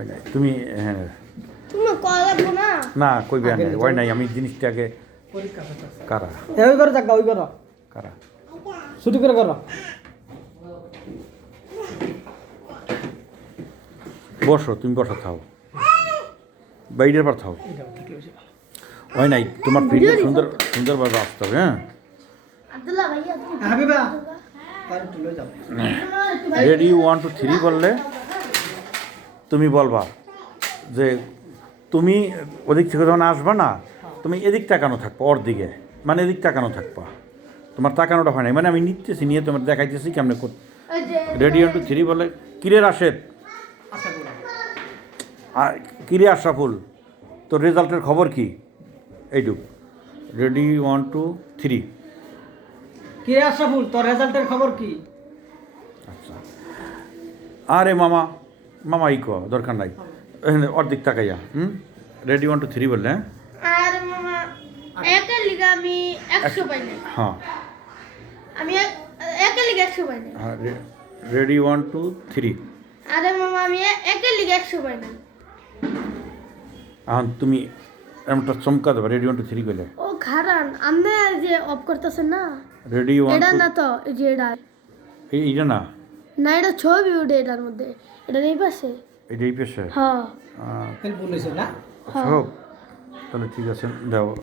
হয় নাই তুমি হ্যাঁ তুমি কল লাগবো না না কইবে না হয় নাই আমি জিনিসটাকে কারা ওই করো যাক ওই করো কারা ছুটি করে করো বসো তুমি বসো থাও বাইরের পর থাও হয় নাই তোমার ভিডিও সুন্দরভাবে আসতে হবে হ্যাঁ আব্দুল্লাহ ভাইয়া তুমি হাবিবা আর তুলে যাও রেডি 1 2 3 বললে তুমি বলবা যে তুমি ওদিক থেকে যখন আসবা না তুমি এদিক তাকানো থাকবা ওর দিকে মানে এদিক তাকানো থাকবা তোমার তাকানোটা হয় না মানে আমি নিতেছি নিয়ে তোমার দেখাইতেছি কেমনে রেডি 1 2 3 বলে কিরে রাশেদ কিরে আশরাফুল তোর রেজাল্টের খবর কি এইটুক রেডি 1 2 3 কে আশরাফুল তোর রেজাল্টের খবর কি আচ্ছা আরে মামা মামা ইকো দরকার নাই অর্ধেক তাকাইয়া রেডি 1 2 3 বললে আর মামা একের লিগা আমি 100 পাই নাই হ্যাঁ আমি একের লিগা 100 পাই নাই রেডি 1 2 3 আরে মামা আমি একের লিগা 100 পাই নাই তুমি এমনটা চমকা দেবা রেডি 1 2 3 বলে ও খারান আমনে যে অফ করতেছেন না রেডি 1 এটা 2 না তো এই যে এটা এইটা না না এটা ছবি উঠে এটার মধ্যে এটা নেই পাশে এটাই পেশে হ্যাঁ হেল্প বলেছে না সব তাহলে ঠিক আছে দাও